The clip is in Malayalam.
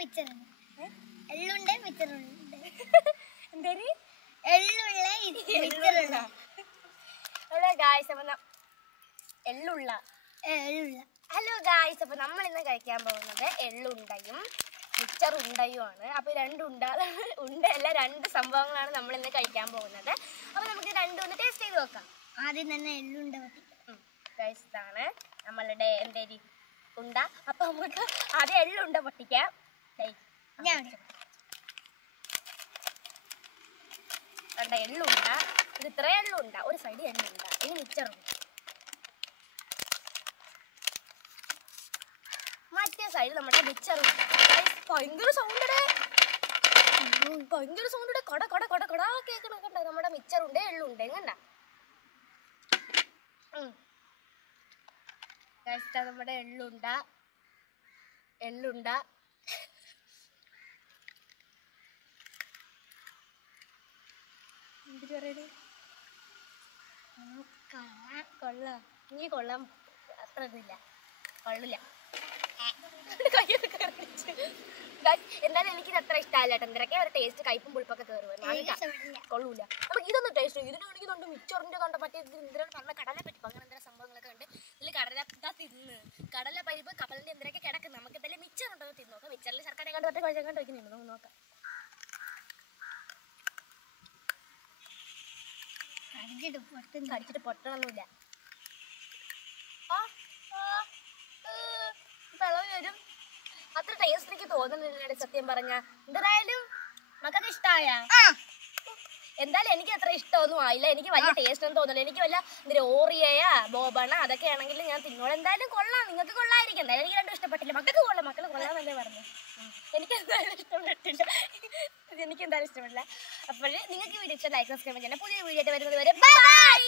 മിച്ചറുണ്ട്. എള്ളുണ്ട് മിച്ചറുണ്ട്. എന്തേരി എള്ളുള്ള മിച്ചറുണ്ട്. ഹലോ ഗായ്സ്, അപ്പൊ എള്ളുള്ള ഹലോ ഗായ്സ്, അപ്പൊ നമ്മൾ ഇന്ന് കഴിക്കാൻ പോകുന്നത് എള്ളുണ്ടയും മിച്ചറുണ്ടയും ആണ്. അപ്പൊ ഉണ്ടയല്ല, രണ്ട് സംഭവങ്ങളാണ് നമ്മൾ ഇന്ന് കഴിക്കാൻ പോകുന്നത്. അപ്പൊ നമുക്ക് രണ്ടും ഒന്ന് ടേസ്റ്റ് ചെയ്ത് നോക്കാം. ആദ്യം തന്നെ എള്ളുണ്ട ഗായ്സ്, ഇതാണ് നമ്മളുടെ എന്തേരി ഉണ്ട. അപ്പൊ നമുക്ക് ആദ്യം എള്ളുണ്ട പൊട്ടിക്കാം. എള്ളുണ്ട, ഇത് ഇത്ര എള്ളുണ്ട, ഒരു സൈഡ് എള്ളുണ്ട, ഇനി മിച്ചറുണ്ട്. മറ്റേ സൈഡ് നമ്മുടെ മിച്ചറുണ്ട്. ഭയങ്കര സൗണ്ട്, കൊട കൊട കൊട കൊട കേൾക്കണ കണ്ട. നമ്മുടെ മിച്ചറുണ്ട് എള്ളുണ്ട് കണ്ട. നമ്മുടെ എള്ളുണ്ട എന്തിനു പറയണേ? കൊള്ളാം. നീ കൊള്ളാം, അത്ര ഇതില്ല, കൊള്ളില്ല. എന്തായാലും എനിക്കിത് അത്ര ഇഷ്ടമല്ല കേട്ടോ. എന്തൊക്കെ ഒരു ടേസ്റ്റ് കയ്പും പുളിപ്പൊക്കെ കയറുക, കൊള്ളൂല. നമുക്ക് ഇതൊന്നും ടേസ്റ്റ് ഇതിനാണെങ്കിൽ കൊണ്ട് മിച്ചറിന്റെ കണ്ട മറ്റേ എന്തിനാണ് പറഞ്ഞ കടലെ പറ്റിപ്പ് അങ്ങനെ എന്തെങ്കിലും സംഭവങ്ങളൊക്കെ ഉണ്ട്. ഇതിൽ കടല പരിപ്പ് കപ്പലിന്റെ എന്തൊക്കെ കിടക്കും. നമുക്ക് എന്തായാലും മിച്ചറുണ്ടോ തിന്നു നോക്കാം. മിച്ചറിൽ ശർക്കര കണ്ട് മറ്റേ കുഴച്ച് കണ്ട് വയ്ക്കുന്നുണ്ട്, നമുക്ക് നോക്കാം. കടിച്ചിട്ട് പൊട്ടണമൊന്നുമില്ല. വെള്ളം വരും, അത്ര ടേസ്റ്റ് എനിക്ക് തോന്നുന്നില്ല സത്യം പറഞ്ഞ. എന്തായാലും മക്കൾക്ക് ഇഷ്ടമായ. എന്തായാലും എനിക്ക് അത്ര ഇഷ്ടമൊന്നും ആയില്ല. എനിക്ക് വലിയ ടേസ്റ്റ് ഒന്നും തോന്നില്ല. എനിക്ക് വല്ല ഓറിയയാ ബോബണ അതൊക്കെ ആണെങ്കിൽ ഞാൻ തിന്നോളൂ. എന്തായാലും കൊള്ളാം, നിങ്ങൾക്ക് കൊള്ളായിരിക്കും. എന്തായാലും എനിക്ക് രണ്ടും ഇഷ്ടപ്പെട്ടില്ല. മക്കൾക്ക് കൊള്ളാം, മക്കൾ കൊള്ളാമെന്നല്ലേ പറഞ്ഞു. എനിക്ക് എന്തായാലും ഇഷ്ടപ്പെട്ടില്ല. എനിക്ക് എന്തായാലും ഇഷ്ടപ്പെട്ടില്ല. അപ്പോൾ നിങ്ങൾക്ക് വീഡിയോ ഇഷ്ടം ലൈക്ക് സബ്സ്ക്രൈബ് ചെയ്യണം. പുതിയ വീഡിയോ ആയിട്ട് വരുന്നത് വരെ ബൈ.